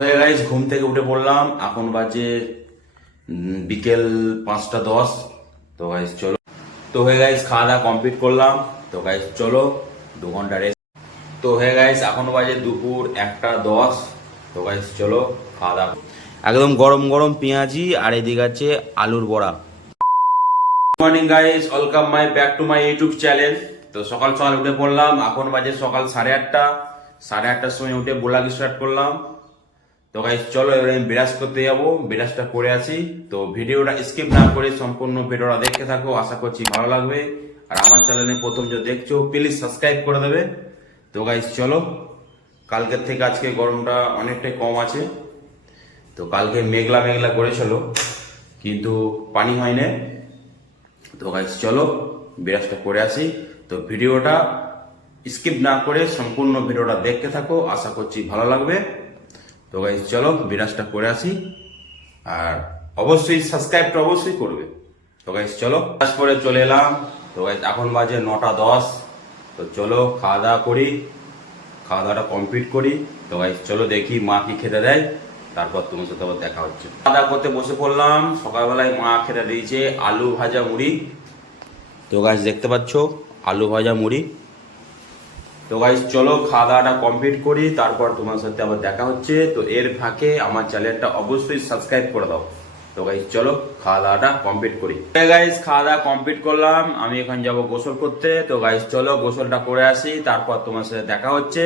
Guys ঘুম থেকে উঠে পড়লাম। এখন বাজে বিকেল পাঁচটা দশ। তো গাইজ চলো। তো হয়ে গাইজ খাওয়া দাওয়া কমপ্লিট করলাম। তো গাইজ চলো, দু ঘণ্টা রেস্ট তো হয়ে গাইজ এখন বাজে দুপুর একটা দশ। তো গাইজ চলো, খাওয়া দাওয়া। একদম গরম গরম পেঁয়াজি, আর এদিকে আছে আলুর বড়া। Morning guys welcome my back to my YouTube channel তো সকাল সকাল উঠে পড়লাম, এখন বাজে সকাল সাড়ে আটটা। সাড়ে আটটার সময় উঠে ব্লগ স্টার্ট করলাম। তো গাইজ চলো এবার আমি বিরাজ করতে যাব। বিরাজটা করে আসি তো ভিডিওটা স্কিপ না করে সম্পূর্ণ ভিডিওটা দেখতে থাকো। আশা করছি ভালো লাগবে। আর আমার চ্যানেলে প্রথম যে দেখছ প্লিজ সাবস্ক্রাইব করে দেবে। তো গাইজ চলো। কালকের থেকে আজকে গরমটা অনেকটাই কম আছে। তো কালকে মেঘলা মেঘলা করেছিল কিন্তু পানি হয় না তো গাইজ চলো। বিরাজটা করে আসি। তো ভিডিওটা স্কিপ না করে সম্পূর্ণ ভিডিওটা দেখতে থাকো। আশা করছি ভালো লাগবে। তো গাইজ চলো বিরাজটা করে আসি। আর অবশ্যই সাবস্ক্রাইবটা অবশ্যই করবে। তো গাইজ চলো কাজ করে চলে এলাম। তো গাইজ এখন বাজে নটা দশ। তো চলো খাওয়া দাওয়া করি। খাওয়া দাওয়াটা কমপ্লিট করি। তো গাইজ চলো দেখি মা কি খেতে দেয়। তারপর তোমার সাথে আবার দেখা হচ্ছে। খাওয়া দাওয়া করতে বসে পড়লাম। সকালবেলায় মা খেতে দিয়েছে আলু ভাজা মুড়ি। তো গাছ দেখতে পাচ্ছ? আলু ভাজা মুড়ি। তো গাইজ চলো খাওয়া দাওয়াটা কমপ্লিট করি, তারপর তোমার সাথে আবার দেখা হচ্ছে। তো এর ফাঁকে আমার চ্যানেলটা অবশ্যই সাবস্ক্রাইব করে দাও। তো গাইজ চলো খাওয়া দাওয়াটা কমপ্লিট করি। গাইজ খাওয়া দাওয়া কমপ্লিট করলাম। আমি এখন যাব গোসল করতে। তো গাইজ চলো গোসলটা করে আসি, তারপর তোমার সাথে দেখা হচ্ছে।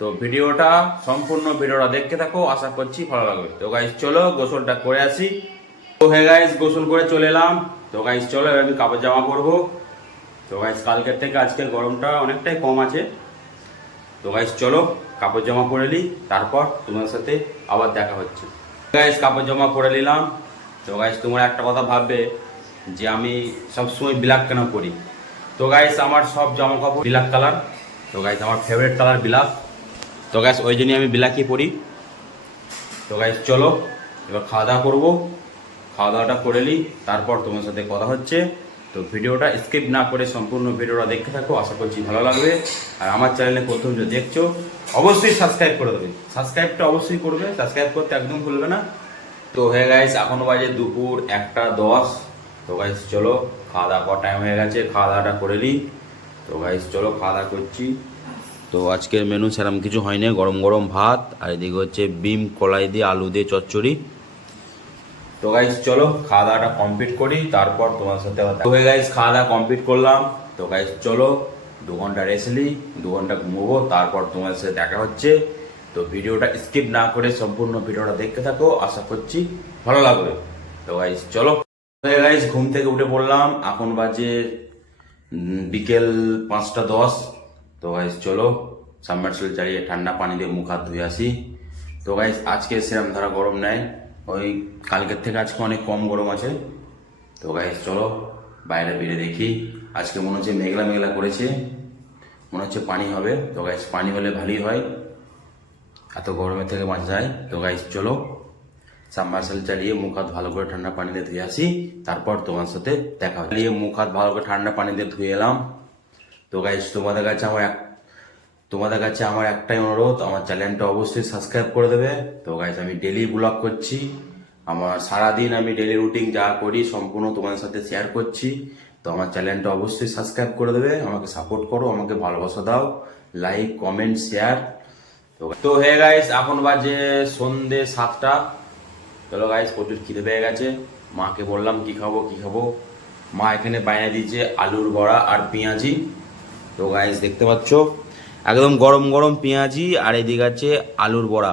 তো ভিডিওটা, সম্পূর্ণ ভিডিওটা দেখতে থাকো, আশা করছি ভালো লাগবে। তো গাইজ চলো গোসলটা করে আসি। তো হে গাইজ গোসল করে চলে এলাম। তো গাইজ চলো আমি কাপড় জামা করব তো গাইজ কালকের থেকে আজকের গরমটা অনেকটাই কম আছে। তো গাইজ চলো কাপড় জামা পরে নিই, তারপর তোমার সাথে আবার দেখা হচ্ছে। গাইজ কাপড় জামা পরে নিলাম। তো গাইজ তোমরা একটা কথা ভাববে যে আমি সবসময় ব্ল্যাক কেন পরি? তো গাইজ আমার সব জামা কাপড় ব্ল্যাক কালার তো গাইজ আমার ফেভারিট কালার ব্ল্যাক তো গাইজ ওই জন্যই আমি ব্ল্যাকই পরি। তো গাইজ চলো, এবার খাওয়া দাওয়া করব। খাওয়া দাওয়াটা করে নিই, তারপর তোমার সাথে কথা হচ্ছে। তো ভিডিওটা স্কিপ না করে সম্পূর্ণ ভিডিওটা দেখতে থাকো, আশা করছি ভালো লাগবে। আর আমার চ্যানেলে প্রথম যে দেখছ, অবশ্যই সাবস্ক্রাইব করে দেবে। সাবস্ক্রাইবটা অবশ্যই করবে সাবস্ক্রাইব করতে একদম ভুলবে না। তো হয়ে গাইস এখন বাজে দুপুর একটা দশ। তো গাইস চলো খাওয়া দাওয়া করার টাইম হয়ে গেছে খাওয়া দাওয়াটা করে নিই। তো গাইস চলো খাওয়া দাওয়া করছি। তো আজকের মেনু সেরকম কিছু হয়নি, গরম গরম ভাত, আর এদিকে হচ্ছে বিম, কলাই দিয়ে আলু দিয়ে চচ্চড়ি। তো গাইজ চলো খাওয়া দাওয়াটা কমপ্লিট করি, তারপর তোমার সাথে তো গাইজ খাওয়া দাওয়া কমপ্লিট করলাম। তো গাইজ চলো, দু ঘণ্টা রেস্ট নিই দু ঘণ্টা ঘুমোবো, তারপর তোমার সাথে দেখা হচ্ছে। তো ভিডিওটা স্কিপ না করে সম্পূর্ণ ভিডিওটা দেখতে থাকো, আশা করছি ভালো লাগবে। তো গাইজ চলো। গাইজ ঘুম থেকে উঠে পড়লাম, এখন বাজে বিকেল পাঁচটা দশ। তো গাইজ চলো সাবমার্সেল চালিয়ে ঠান্ডা পানি দিয়ে মুখ হাত ধুয়ে আসি। তো গাইজ আজকে সেরকম ধরা গরম নেয় ওই কালকের থেকে আজকে অনেক কম গরম আছে। তো গাইজ চলো বাইরে বেরিয়ে দেখি। আজকে মনে হচ্ছে মেঘলা মেঘলা করেছে। মনে হচ্ছে পানি হবে। তো গাইজ পানি হলে ভালোই হয়। এত গরমের থেকে বাঁচা যায় তো গাইজ চলো সাবমার্সেল চালিয়ে মুখ হাত ভালো করে ঠান্ডা পানি দিয়ে ধুয়ে আসি। তারপর তোমার সাথে দেখা চালিয়ে মুখ হাত ভালো করে ঠান্ডা পানি দিয়ে ধুয়ে এলাম। তো গাইজ তোমাদের কাছে আমার এক তোমাদের কাছে আমার একটাই অনুরোধ, আমার চ্যানেলটা অবশ্যই সাবস্ক্রাইব করে দেবে। তো গাইজ আমি ডেলি ব্লগ করছি। আমার সারাদিন আমি ডেলি রুটিন যা করি সম্পূর্ণ তোমাদের সাথে শেয়ার করছি। তো আমার চ্যানেলটা অবশ্যই সাবস্ক্রাইব করে দেবে। আমাকে সাপোর্ট করো, আমাকে ভালোবাসা দাও। লাইক কমেন্ট শেয়ার তো তো হে গাইস এখন বাজে সন্ধে সাতটা। চলো গাইস প্রচুর খিদে পেয়ে গেছে। মাকে বললাম, কি খাব কি খাব? মা এখানে বাইরে দিয়েছে আলুর বড়া আর পেঁয়াজি। তো গাইস দেখতে পাচ্ছ? একদম গরম গরম পেঁয়াজি আর এদিকে আছে আলুর বড়া।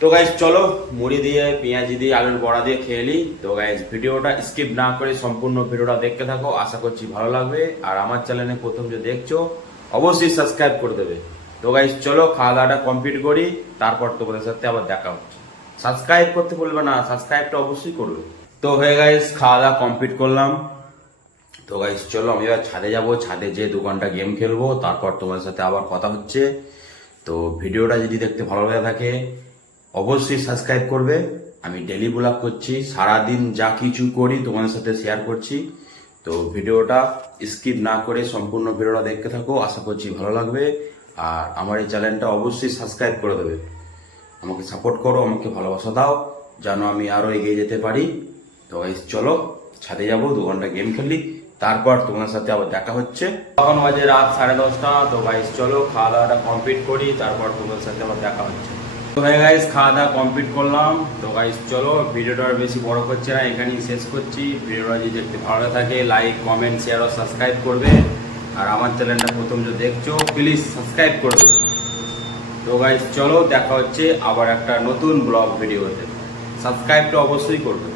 তো গাইজ চলো মুড়ি দিয়ে, পেঁয়াজি দিয়ে, আলুর বড়া দিয়ে খেয়ে নিই তো গাইজ ভিডিওটা স্কিপ না করে সম্পূর্ণ ভিডিওটা দেখতে থাকো, আশা করছি ভালো লাগবে। আর আমার চ্যানেলে প্রথম যে দেখছ, অবশ্যই সাবস্ক্রাইব করে দেবে। তো গাইজ চলো খাওয়া দাওয়াটা কমপ্লিট করি, তারপর তোমাদের সাথে আবার দেখা হচ্ছে। সাবস্ক্রাইব করতে বলবে না সাবস্ক্রাইবটা অবশ্যই করবে। তো হয়ে গাইজ খাওয়া দাওয়া কমপ্লিট করলাম। তো গাইস চলো আমি এবার ছাদে যাব। ছাদে যে দু ঘণ্টা গেম খেলব, তারপর তোমার সাথে আবার কথা হচ্ছে। তো ভিডিওটা যদি দেখতে ভালো লাগে থাকে, অবশ্যই সাবস্ক্রাইব করবে। আমি ডেলি ব্লগ করছি, সারাদিন যা কিছু করি তোমাদের সাথে শেয়ার করছি। তো ভিডিওটা স্কিপ না করে সম্পূর্ণ ভিডিওটা দেখতে থাকো, আশা করছি ভালো লাগবে। আর আমার এই চ্যানেলটা অবশ্যই সাবস্ক্রাইব করে দেবে। আমাকে সাপোর্ট করো, আমাকে ভালোবাসা দাও, যেন আমি আরও এগিয়ে যেতে পারি। তো চলো, ছাদে যাব, দু ঘণ্টা গেম খেলি। তারপর তোমার সাথে আবার দেখা হচ্ছে। তখন বাজে রাত সাড়ে দশটা, তো গাইস চলো খাওয়া দাওয়াটা কমপ্লিট করি, তারপর তোমার সাথে আবার দেখা হচ্ছে। তো ভাই গাইস খাওয়া দাওয়া কমপ্লিট করলাম। তো গাইস চলো, ভিডিওটা আর বেশি বড় করছে না, এখানেই শেষ করছি। ভিডিওটা যদি একটু ভালো থাকে লাইক কমেন্ট শেয়ার ও সাবস্ক্রাইব করবে। আর আমার চ্যানেলটা প্রথম যে দেখছ প্লিজ সাবস্ক্রাইব করে দেবে। তো গাইস চলো, দেখা হচ্ছে আবার একটা নতুন ব্লগ ভিডিওতে সাবস্ক্রাইবটা অবশ্যই করবে।